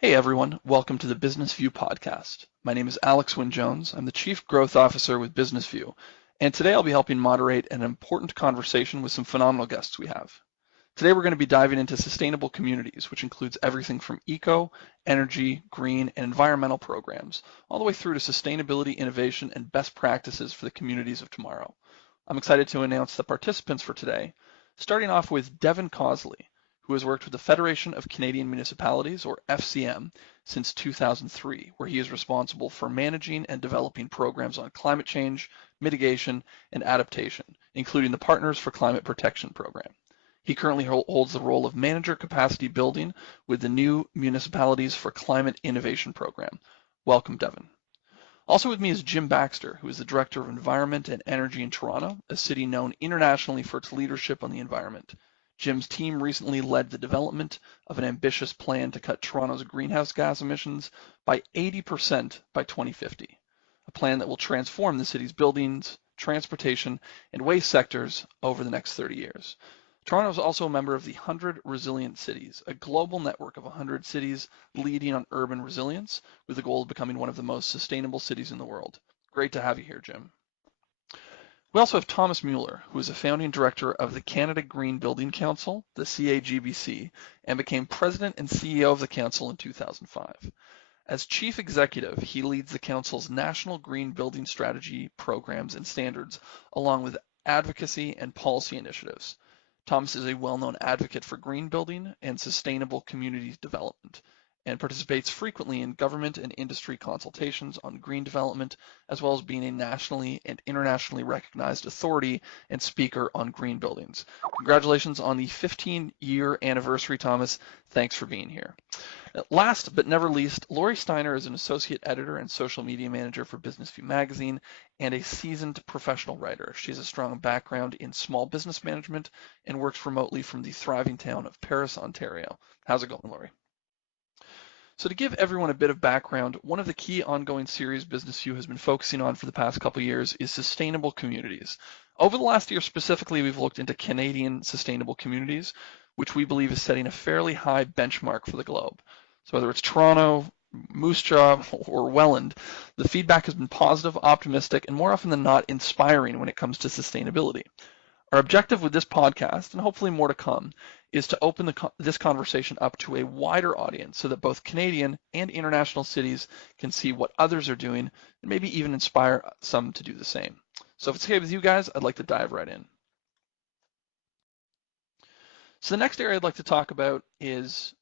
Hey everyone, welcome to the Business View podcast. My name is Alex Wynne-Jones. I'm the Chief Growth Officer with Business View, and today I'll be helping moderate an important conversation with some phenomenal guests we have. Today we're going to be diving into sustainable communities, which includes everything from eco, energy, green, and environmental programs, all the way through to sustainability, innovation, and best practices for the communities of tomorrow. I'm excited to announce the participants for today, starting off with Devin Causley, who has worked with the Federation of Canadian Municipalities, or FCM, since 2003, where he is responsible for managing and developing programs on climate change, mitigation, and adaptation, including the Partners for Climate Protection program. He currently holds the role of Manager Capacity Building with the new Municipalities for Climate Innovation program. Welcome, Devin. Also with me is Jim Baxter, who is the Director of Environment and Energy in Toronto, a city known internationally for its leadership on the environment. Jim's team recently led the development of an ambitious plan to cut Toronto's greenhouse gas emissions by 80% by 2050, a plan that will transform the city's buildings, transportation, and waste sectors over the next 30 years. Toronto is also a member of the 100 Resilient Cities, a global network of 100 cities leading on urban resilience with the goal of becoming one of the most sustainable cities in the world. Great to have you here, Jim. We also have Thomas Mueller, who is a founding director of the Canada Green Building Council, the CAGBC, and became president and CEO of the council in 2005. As chief executive, he leads the council's national green building strategy, programs, and standards, along with advocacy and policy initiatives. Thomas is a well-known advocate for green building and sustainable community development, and participates frequently in government and industry consultations on green development, as well as being a nationally and internationally recognized authority and speaker on green buildings. Congratulations on the 15-year anniversary, Thomas. Thanks for being here. Last but never least, Lori Steiner is an associate editor and social media manager for Business View magazine and a seasoned professional writer. She has a strong background in small business management and works remotely from the thriving town of Paris, Ontario. How's it going, Lori? So to give everyone a bit of background, one of the key ongoing series Business View has been focusing on for the past couple of years is sustainable communities. Over the last year specifically, we've looked into Canadian sustainable communities, which we believe is setting a fairly high benchmark for the globe. So whether it's Toronto, Moose Jaw, or Welland, the feedback has been positive, optimistic, and more often than not, inspiring when it comes to sustainability. Our objective with this podcast, and hopefully more to come, is to open this conversation up to a wider audience so that both Canadian and international cities can see what others are doing and maybe even inspire some to do the same. So if it's okay with you guys, I'd like to dive right in. So the next area I'd like to talk about is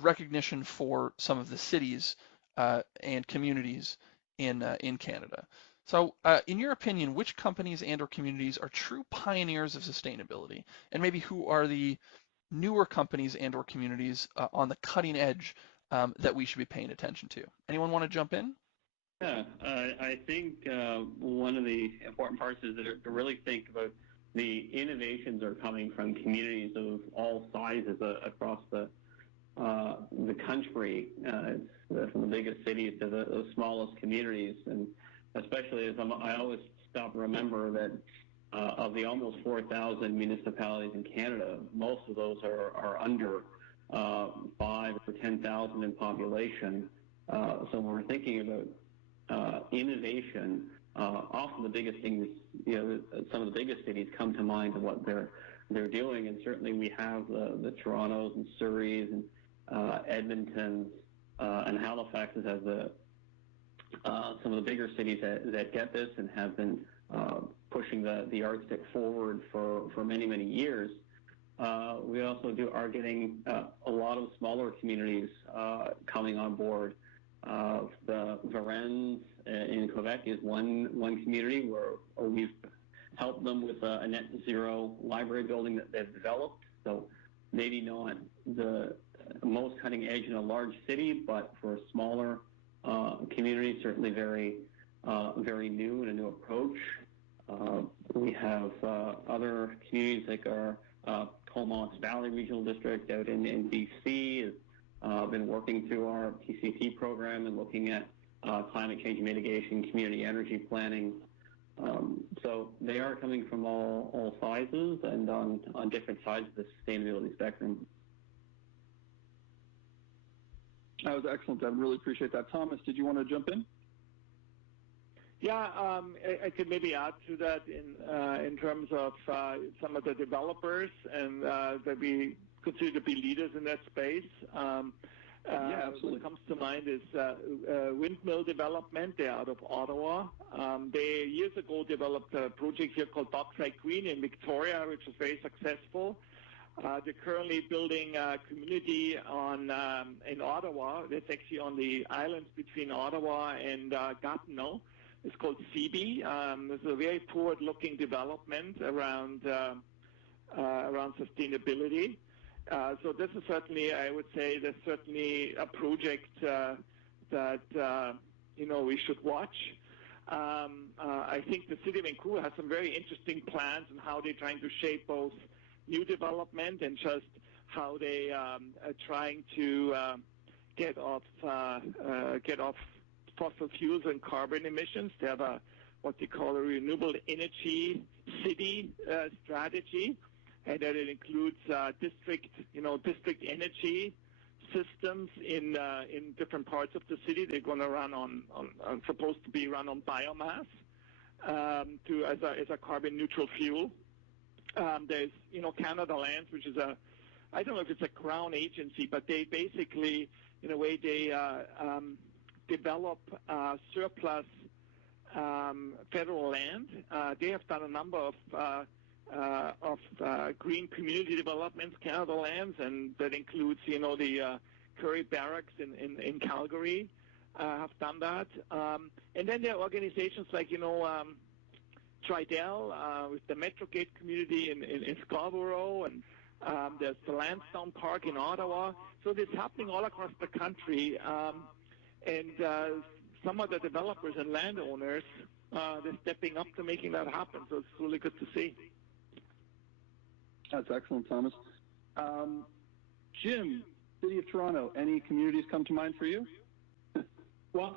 recognition for some of the cities and communities in Canada. So in your opinion, which companies and or communities are true pioneers of sustainability? And maybe who are the newer companies and or communities on the cutting edge that we should be paying attention to? Anyone want to jump in? Yeah, I think one of the important parts is to really think about the innovations are coming from communities of all sizes across the country, from the biggest cities to the smallest communities, and especially as I always stop and remember that of the almost 4,000 municipalities in Canada, most of those are under 5 or 10,000 in population. So when we're thinking about innovation, often the biggest things, some of the biggest cities come to mind of what they're doing, and certainly we have the Torontos and Surreys and Edmontons and Halifaxes as some of the bigger cities that get this and have been pushing the yardstick forward for many years. We also are getting a lot of smaller communities coming on board. The Varennes in Quebec is one community where we've helped them with a net zero library building that they've developed. So maybe not the most cutting edge in a large city, but for a smaller community, certainly very new and a new approach. We have other communities like our Comox Valley Regional District out in BC. Been working through our PCT program and looking at climate change mitigation, community energy planning. So they are coming from all sizes and on different sides of the sustainability spectrum. That was excellent, Devin. Really appreciate that. Thomas, did you want to jump in? Yeah, I could maybe add to that in terms of some of the developers and that we consider to be leaders in that space. Yeah, absolutely. What comes to mind is windmill development. They're out of Ottawa. They years ago developed a project here called Dockside Green in Victoria, which was very successful. They're currently building a community in Ottawa. That's actually on the islands between Ottawa and Gatineau. It's called CB. It's a very forward-looking development around sustainability. So this is certainly, I would say, there's certainly a project that we should watch. I think the city of Vancouver has some very interesting plans on how they're trying to shape both new development and just how they are trying to get off fossil fuels and carbon emissions. They have what they call a renewable energy city strategy, and that it includes district energy systems in different parts of the city. They're going to run supposed to be run on biomass as a carbon neutral fuel. There's Canada Lands, which is I don't know if it's a crown agency, but they basically, in a way, they develop surplus federal land. They have done a number of green community developments, Canada Lands, and that includes, the Curry Barracks in Calgary have done that. And then there are organizations like, Tridel with the Metrogate community in Scarborough, and there's the Lansdowne Park in Ottawa. So it's happening all across the country. And some of the developers and landowners, they're stepping up to making that happen. So it's really good to see. That's excellent, Thomas. Jim, City of Toronto, any communities come to mind for you? Well,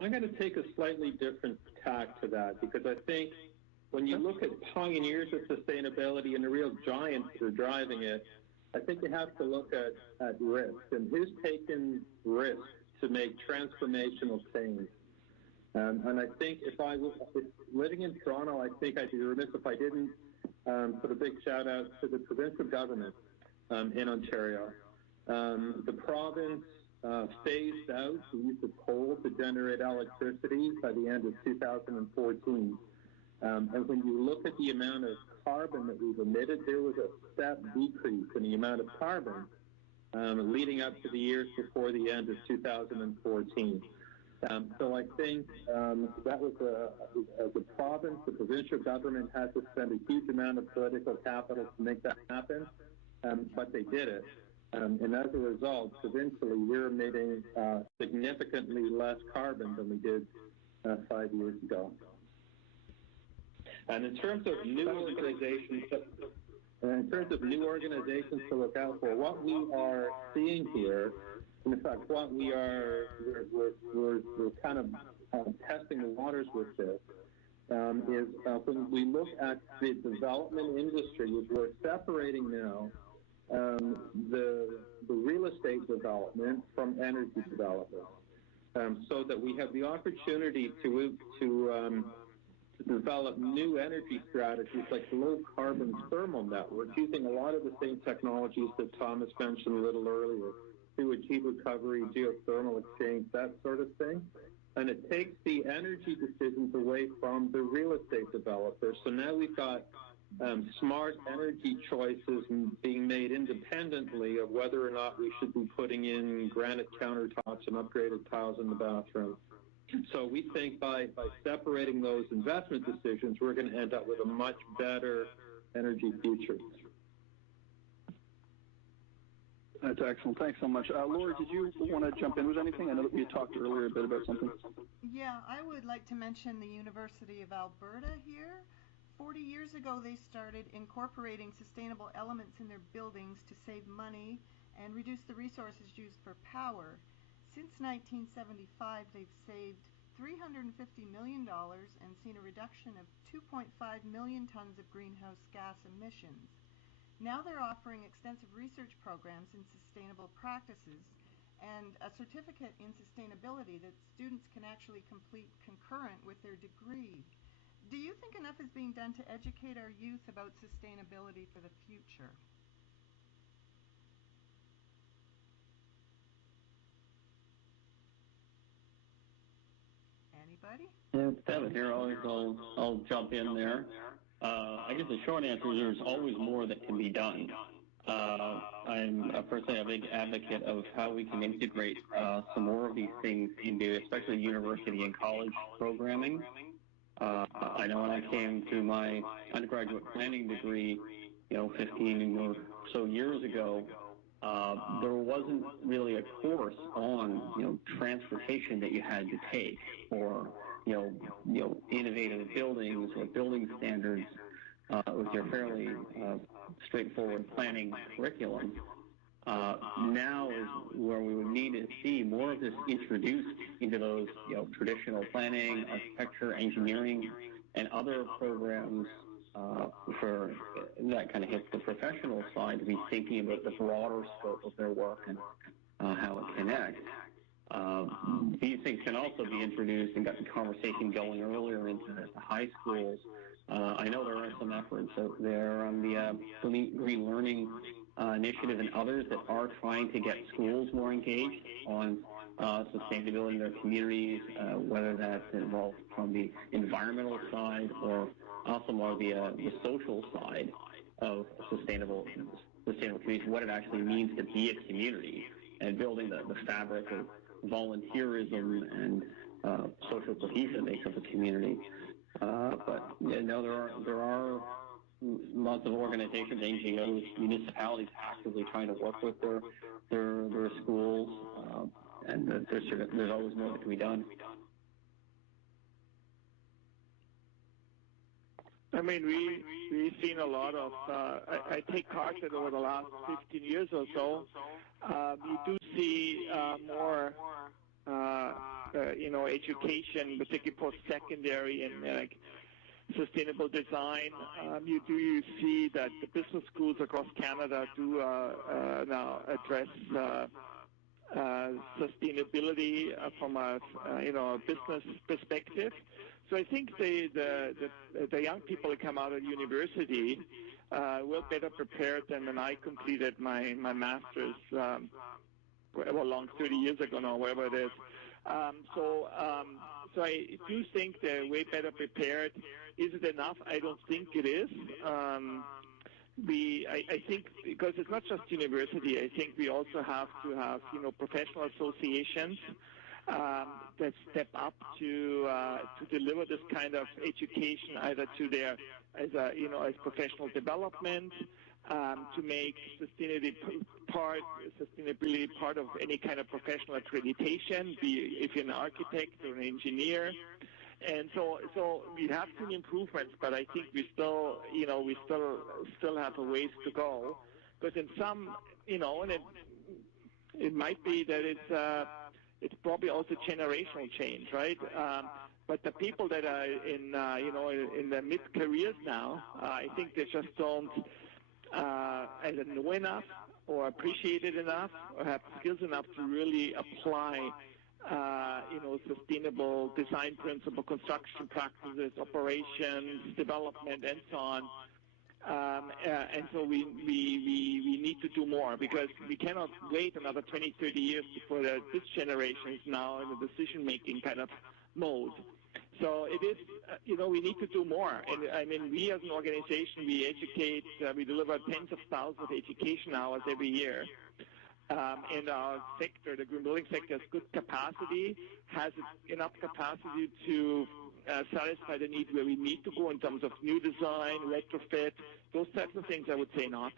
I'm going to take a slightly different tack to that, because I think when you look at pioneers of sustainability and the real giants who are driving it, I think you have to look at risk and who's taken risk to make transformational change. And I think if living in Toronto, I think I'd be remiss if I didn't put a big shout out to the provincial government in Ontario. The province phased out the use of coal to generate electricity by the end of 2014. And when you look at the amount of carbon that we've emitted, there was a step decrease in the amount of carbon leading up to the years before the end of 2014. So I think that was the province, the provincial government had to spend a huge amount of political capital to make that happen, but they did it. And as a result, provincially, we're emitting significantly less carbon than we did 5 years ago. And in terms of new organizations, to look out for, what we are seeing here, and in fact, what we're kind of testing the waters with this, is when we look at the development industry, is we're separating now the real estate development from energy development, so that we have the opportunity to develop new energy strategies like low carbon thermal networks, using a lot of the same technologies that Thomas mentioned a little earlier, sewage heat recovery, geothermal exchange, that sort of thing. And it takes the energy decisions away from the real estate developers. So now we've got smart energy choices being made independently of whether or not we should be putting in granite countertops and upgraded tiles in the bathroom. So we think by separating those investment decisions, we're going to end up with a much better energy future. That's excellent. Thanks so much. Laura, did you want to jump in with anything? I know that we talked earlier a bit about something. Yeah, I would like to mention the University of Alberta here. 40 years ago, they started incorporating sustainable elements in their buildings to save money and reduce the resources used for power. Since 1975, they've saved $350 million and seen a reduction of 2.5 million tons of greenhouse gas emissions. Now they're offering extensive research programs in sustainable practices, and a certificate in sustainability that students can actually complete concurrent with their degree. Do you think enough is being done to educate our youth about sustainability for the future? Anybody? Yeah, Kevin here. I'll jump in there. I guess the short answer is there's always more that can be done. I'm personally a big advocate of how we can integrate some more of these things into especially university and college programming. I know when I came to my undergraduate planning degree, 15 or so years ago, there wasn't really a course on, transportation that you had to take, or, innovative buildings or building standards with your fairly straightforward planning curriculum. Now is where we would need to see more of this introduced into those, traditional planning, architecture, engineering, and other programs for that kind of hits the professional side, to be thinking about the broader scope of their work and how it connects. These things can also be introduced and got the conversation going earlier into the high schools. I know there are some efforts out there on the Green Learning Initiative and others that are trying to get schools more engaged on sustainability in their communities, whether that's involved from the environmental side or also more the social side of sustainable communities, what it actually means to be a community, and building the fabric of volunteerism and social cohesion that makes up a community. But there are lots of organizations, NGOs, municipalities actively trying to work with their schools, and there's always more that can be done. I mean, we've seen a lot of, I take Carson over the last 15 years or so, you do see more, education, particularly post-secondary and sustainable design. You do see that the business schools across Canada do now address sustainability from a business perspective. So I think the young people that come out of university were better prepared than when I completed my master's, long 30 years ago now, wherever it is. So I do think they're way better prepared. Is it enough? I don't think it is. I think because it's not just university, I think we also have to have professional associations that step up to deliver this kind of education, either to their as professional development, to make sustainability part of any kind of professional accreditation, if you're an architect or an engineer. And so we have seen improvements, but I think we still have a ways to go, because in some, and it might be that it's probably also generational change, right? But the people that are in their mid-careers now, I think they just don't either know enough or appreciate it enough or have skills enough to really apply sustainable design principle, construction practices, operations, development, and so on. And so we need to do more, because we cannot wait another 20, 30 years before this generation is now in the decision-making kind of mode. So it is, we need to do more. And I mean, we as an organization, we educate, we deliver tens of thousands of education hours every year. And our sector, the green building sector, has good capacity, has enough capacity to satisfy the need where we need to go in terms of new design, retrofit, those types of things. I would say not.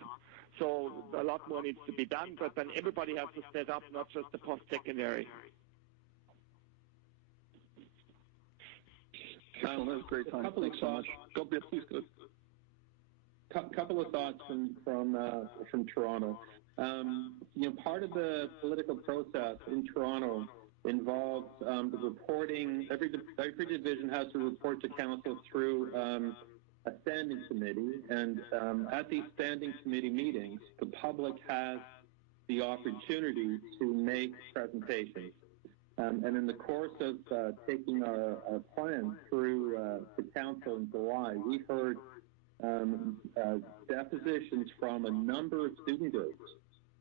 So a lot more needs to be done, but then everybody has to step up, not just the post-secondary. That was great time. Thanks so much. Go, please, go. Couple of thoughts from Toronto. Part of the political process in Toronto involves the reporting. Every division has to report to council through a standing committee, and at these standing committee meetings, the public has the opportunity to make presentations. And in the course of taking our plan through the council in July, we heard depositions from a number of student groups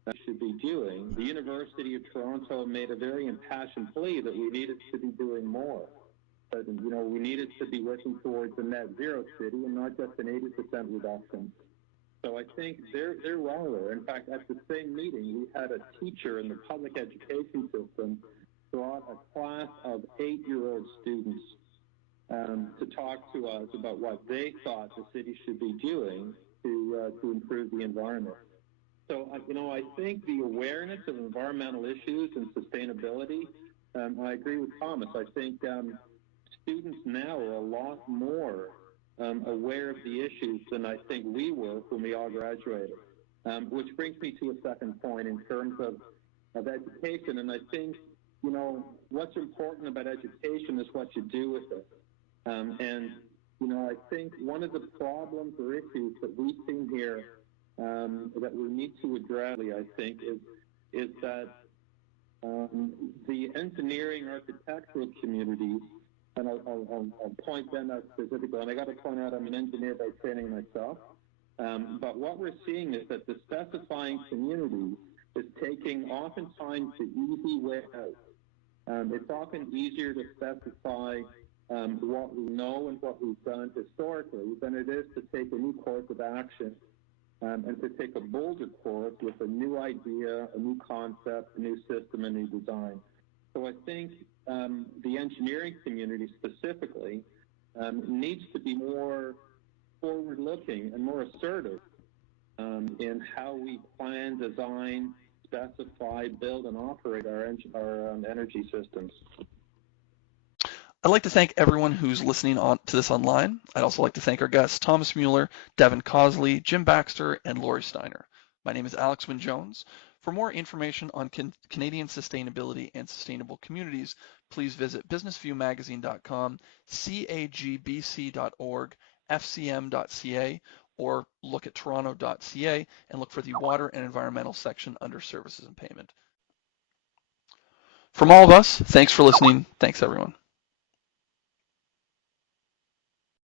that should be doing. The University of Toronto made a very impassioned plea that we needed to be doing more. But, you know, we needed to be working towards a net zero city and not just an 80% reduction. So I think they're well there. In fact, at the same meeting, we had a teacher in the public education system brought a class of 8-year-old students to talk to us about what they thought the city should be doing to improve the environment. So, you know, I think the awareness of environmental issues and sustainability, I agree with Thomas. I think students now are a lot more aware of the issues than I think we were when we all graduated, which brings me to a second point in terms of education. And I think, you know, what's important about education is what you do with it. And, you know, I think one of the problems or issues that we've seen here that we need to address, I think, is that the engineering architectural communities, and I'll point them out specifically, and I got to point out I'm an engineer by training myself, but what we're seeing is that the specifying community is taking oftentimes the easy way out. It's often easier to specify what we know and what we've done historically than it is to take a new course of action and to take a bolder course with a new idea, a new concept, a new system, a new design. So I think the engineering community specifically needs to be more forward-looking and more assertive in how we plan, design, specify, build, and operate our energy systems. I'd like to thank everyone who's listening to this online. I'd also like to thank our guests, Thomas Mueller, Devin Cosley, Jim Baxter, and Lori Steiner. My name is Alex Wynne-Jones. For more information on Canadian sustainability and sustainable communities, please visit businessviewmagazine.com, cagbc.org, fcm.ca, or look at toronto.ca and look for the water and environmental section under services and payment. From all of us, thanks for listening. Thanks, everyone.